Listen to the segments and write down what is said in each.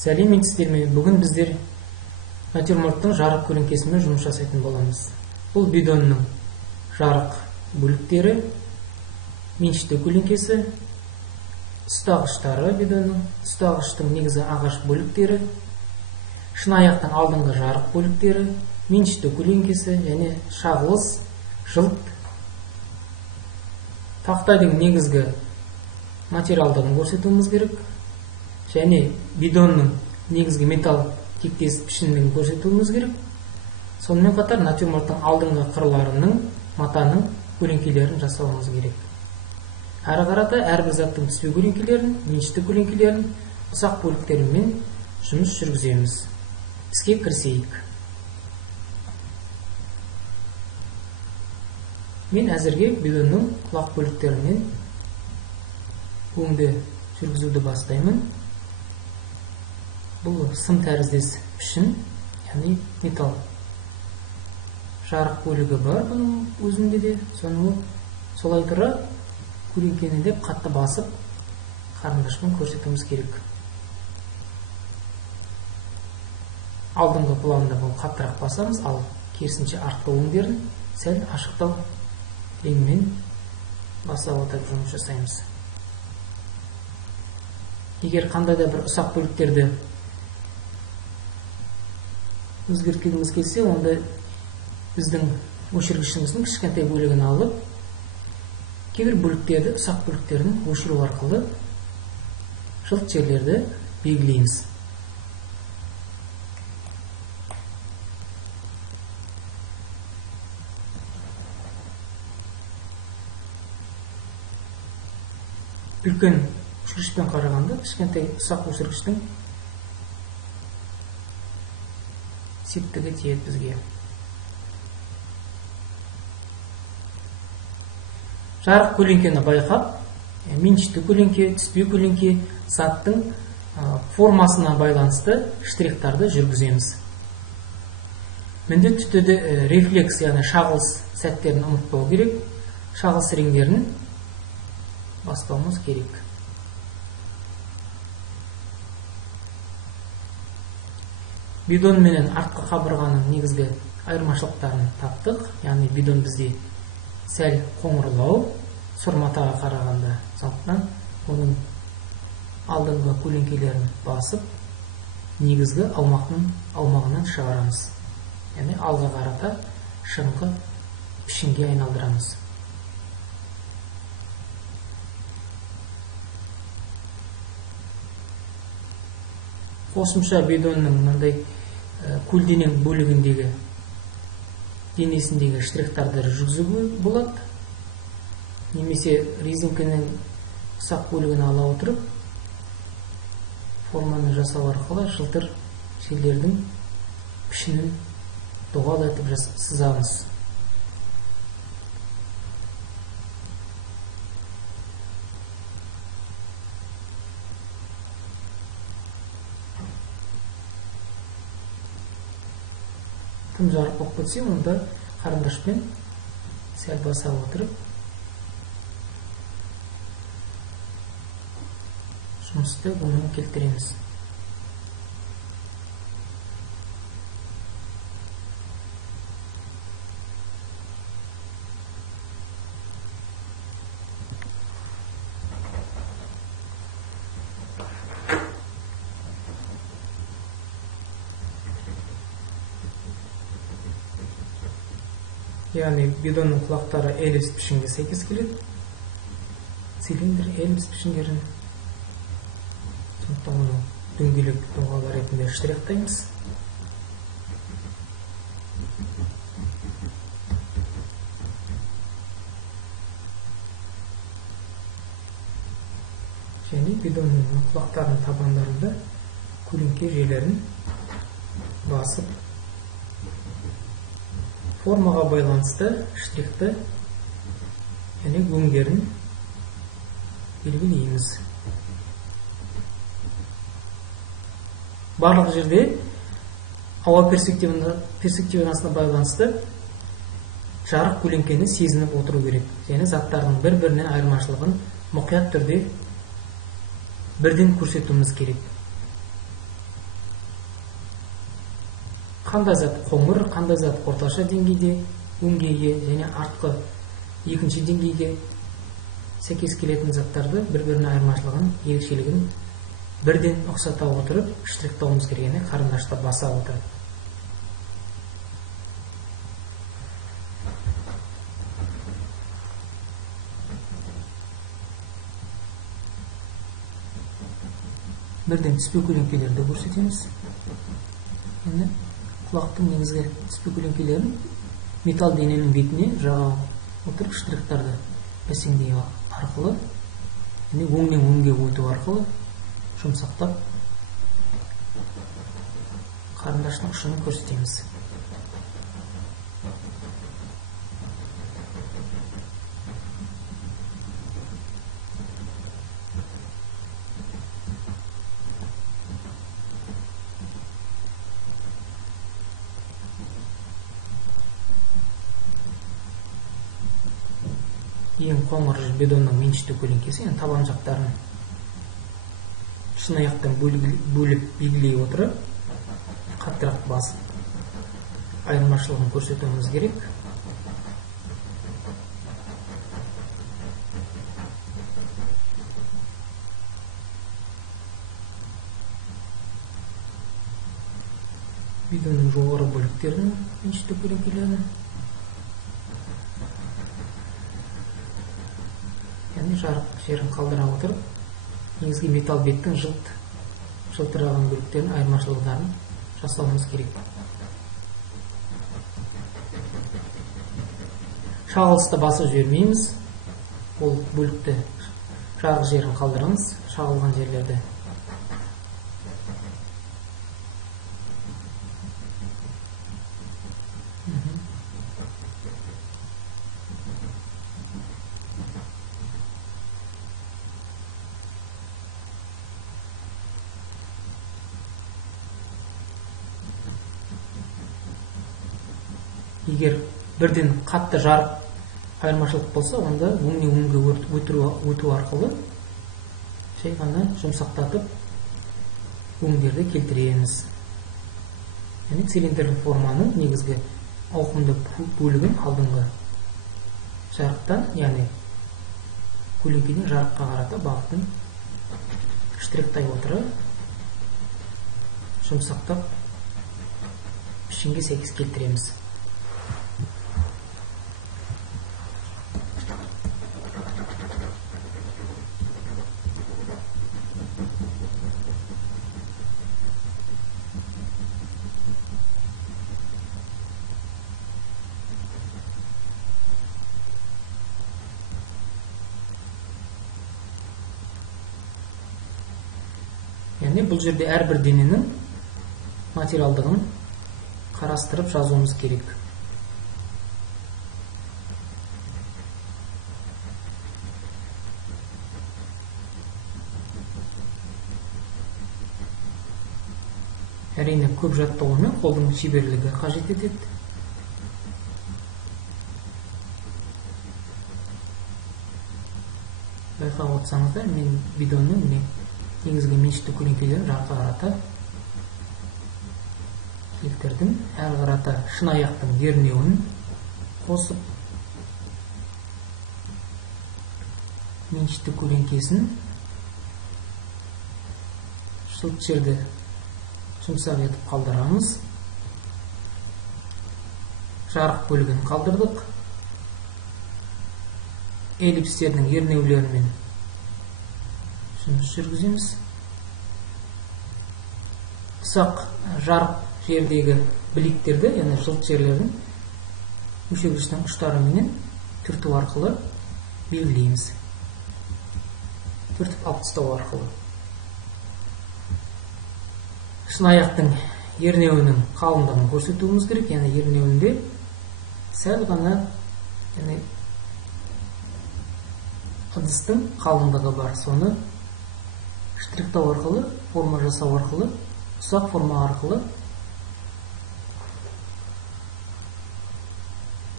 Сәлеметсіздер ме? Бүгін біздер натюрморттың жарық көлеңкесімен жұмыс жасайтын боламыз. Бұл бидонның жарық бөліктері, меншікті көлеңкесі, ұстағыштары бидонның, ұстағыштың негізі ағаш бөліктері, шынаяқтың алдыңғы жарық бөліктері, меншікті көлеңкесі және шағылыс, жылт. Тақтайдың негізгі материалдығын көрсетуіміз керек. Және бидонның негізгі металл тектес пішіндігін көрсетуіміз керек. Сонымен қатар натюрморттың алдыңғы қырларының, матаның көлеңкелерін жасауымыз керек. Әрі қарата әрбір заттың түспе көлеңкелерін, меншікті көлеңкелерін, ұсақ бөліктерімен жұмыс жүргіземіз. Іске кірісейік. Мен әзірге бидонның құлақ бөліктерінен өңді жүргізуді бастаймын. Бұл сым тәріздес пішін, яғни металл. Жарық бөлігі бар бұның өзінде де. Солай тұра көлеңкені деп қатты басып, қарындашпен көрсетуіміз керек. Алдыңғы планда бұл қаттырақ басамыз, ал керісінше артқы өңдерін сәл ашықтау реңмен баса отырып жұмыс жасаймыз. Егер қандай да бір ұсақ бөліктерді өзгерткіміз келсе, онда біздің өшіргішіміздің кішкентай бөлігін алып, кейбір бөліктерді, ұсақ бөліктерін өшіру арқылы жылт жерлерді белгілейміз. Үлкен өшіргішпен қарағанда кішкентай ұсақ өшіргіштің септігі тиеді бізге. Жарық көлеңкені байқап, меншікті көлеңке, түспе көлеңке заттың формасына байланысты штрихтарды жүргіземіз. Міндетті түрде рефлекс, яғни шағылыс сәттерін ұмытпау керек. Шағылыс реңдерін баспауымыз керек. Бидон менен артқы қабырғаның негізгі айырмашылықтарын таптық. Яғни бидон бізде сәл қоңырлау, сұр матаға қарағанда. Сондықтан оның алдыңғы көлеңкелерін басып, негізгі аумағынан шығарамыз. Яғни алға қарата шыңғы пішінге айналдырамыз. Қосымша бидонның мынандай көлденең бөлігіндегі денесіндегі штрихтарды жүргізуге болады. Немесе резинканың ұсақ бөлігін ала отырып, форманы жасау арқылы жылтыр жерлердің пішінін доғал етіп сызамыз. Тым жарық болып кетсе, онда қарындашпен сәл баса отырып жұмысты оңай келтіреміз. Яғни бидонның құлақтары эллипс пішінге сәйкес келеді. Цилиндр эллипс пішіндерін. Сондықтан оны дөңгелек доғалар ретінде штрихтаймыз. Және бидонның құлақтарының табандарында көлеңке жерлерін басып, формаға байланысты штрихты және өңдерін белгілейміз. Барлық жерде ауа перспективасына байланысты жарық көлеңкені сезініп отыру керек. Және заттардың бір-бірінен айырмашылығын мұқият түрде бірден көрсетуіміз керек. кандай зат коңур, кандай зат орточо деңгейде үңгейге және арткы экинчи деңгейге сәйкес келетін заттарды бір-біріне айырмашылығын, ерекшелігін бірден ұқсата отырып штрихтауымыз керек, қарындашта баса отырып. Бірден түспе көлеңкелерді көрсетеміз. Енді құлақтың негізгі түспе көлеңкелерін металл дененің бетіне жаға отырып штрихтарды бәсеңдей арқылы, өңнен өңге өту арқылы жұмсақтап қарындаштың ұшын көрсетеміз. Ең қоңыр бедонның меншікті көлеңкесі, табан жақтарын шыны аяқтан бөліп белгілей отырып, қаттырақ басып айырмашылығын көрсетуіміз керек. Бидонның жоғары бөліктерінің меншікті көлеңкелерін жарық жерін қалдыра отырып, негізгі металл беттің жылтыраған бөліктерін айырмашылықтарын жасауымыз керек. Шағылысты басып жібермейміз. Ол бөлікті жарық жерін қалдырамыз, шағылған жерлерді. Егер бірден қатты жарық айырмашылық болса, онда өңнен өңге өту арқылы жай ғана жұмсақтатып өңдерді келтіреміз. Цилиндрлік форманың негізгі ауқымды бөлігін алдыңғы жарықтан, яғни көлеңкеден жарыққа қарата бағытын штрихтай отыра жұмсақтап пішінге сәйкес келтіреміз. Бұл жерде әрбір дененің материалдығын қарастырып жазуымыз керек. Әрине, көп жаттығумен қолдың шеберлігі қажет етеді. Байқап отырсаңыздар, мен бидонның негізгі меншікті көлеңкелерін жарыққа қарата келтірдім. Әр қарата шыны аяқтың ернеуін қосып, меншікті көлеңкесін шылт жерді жұмсақ етіп қалдырамыз. Жарық бөлігін қалдырдық. Эллипстердің ернеулерімен жұмыс жүргіземіз. Ұсақ жарық жердегі біліктерді, яғни жылт жерлердің өшегіштің ұштарымен түрту арқылы белгілейміз. Түртіп алып тастау арқылы. Шыны аяқтың ернеуінің қалыңдығын көрсетуіміз керек, яғни ернеуінде сәл ғана ыдыстың қалыңдығы бар. Соны штрихтау арқылы, форма жасау арқылы, ұсақ форма арқылы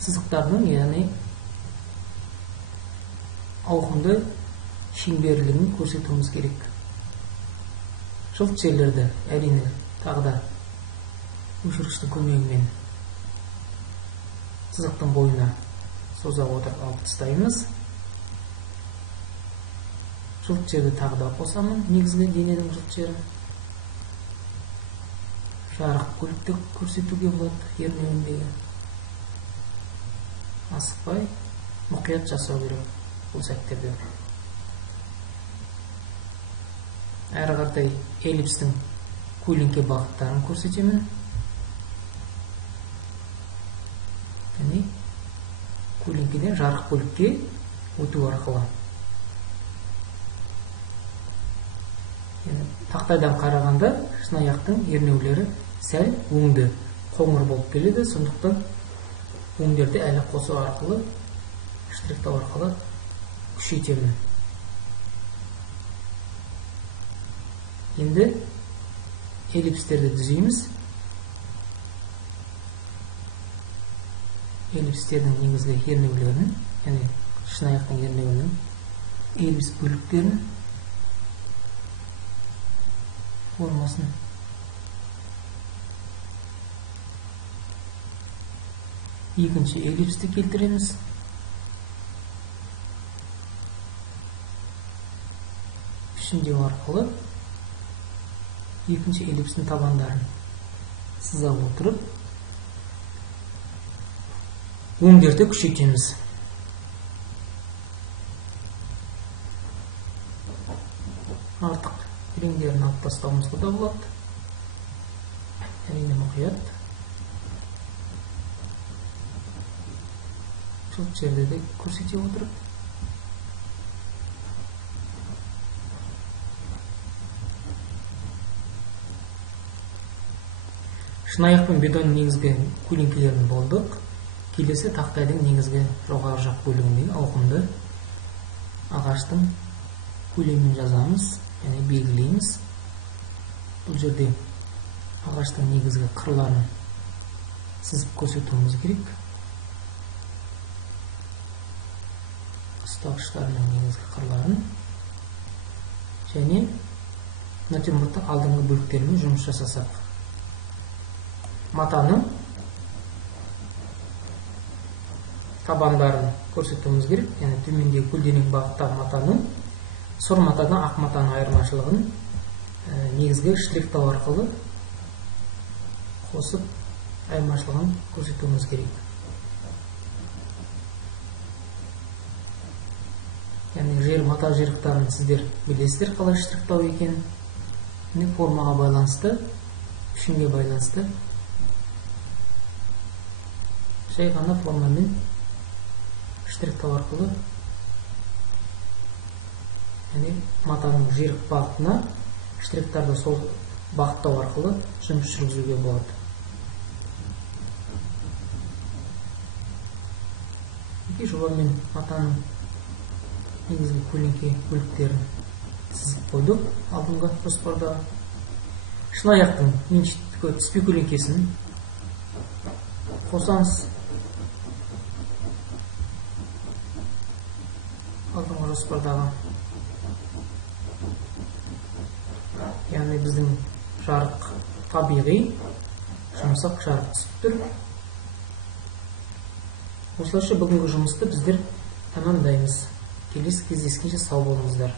сызықтардың, яғни ауқымды шеңберлігін көрсетуіміз керек. Жылт жерлерді әрине тағы да өшіргіштің көмегімен сызықтың бойына соза отырып алып тастаймыз. Жылт жерді тағы да қосамын, негізгі дененің жылт жерін. Жарық көлікті көрсетуге болады ернеуіндегі. Асықпай, мұқият жасау керек бұл сәттерде. Әрі қаратай эллипстің көлеңке бағыттарын көрсетемін. Яғни көлеңкеден жарық көлікке өту арқылы. Тақтайдан қарағанда шынаяқтың ернеулері сәл өңді, қоңыр болып келеді, сондықтан өңдерді әлі қосу арқылы, штрихтау арқылы күшейтемін. Енді эллипстерді түзейміз. Эллипстердің негізгі ернеулерін, яғни шынаяқтың ернеуінің эллипс бөліктерін, формасын екінші эллипсті келтіреміз. Пішіндеу арқылы екінші эллипстің табандарын сыза отырып өңдерді күшейтеміз. Артық реңдерін алып тастауымызға да болады. Әрине мұқият. Жылт жерді де көрсете отырып. Шынаяқ пен бетонның негізгі көлеңкелерін болдық. Келесі тақтайдың негізгі жоғары жақ бөлігіндегі ауқымды ағаштың көлемін жазамыз, яғни белгілейміз. Бұл жерде ағаштың негізгі қырларын сызып көрсетуіміз керек. Ұстағыштарының негізгі қырларын және натюрморттың алдыңғы бөліктерімен жұмыс жасасақ. Матаның табандарын көрсетуіміз керек, яғни төмендегі көлденең бағыттағы матаның сұр матадан ақ матаның айырмашылығын негізгі штрихтау арқылы қосып айырмашылығын көрсетуіміз керек. Яғни мата жиырықтарын сіздер білесіздер қалай штрихтау екенін. Формаға байланысты, пішінге байланысты жай ғана формамен штрихтау арқылы, яғни матаның жиырық бағытына штрихтарды сол бағыттау арқылы жұмыс жүргізуге болады. Жолмен матаның негізгі көлеңке бөліктерін сызып қойдық алдыңғы жоспарда. Шынаяқтың меншікті түспе көлеңкесін қосамыз. Алдыңғы жоспардағы, яғни біздің жарық табиғи, жұмсақ жарық түсіп тұр. Осылайша бүгінгі жұмысты біздер тәмамдаймыз. Келесі кездескенше сау болыңыздар.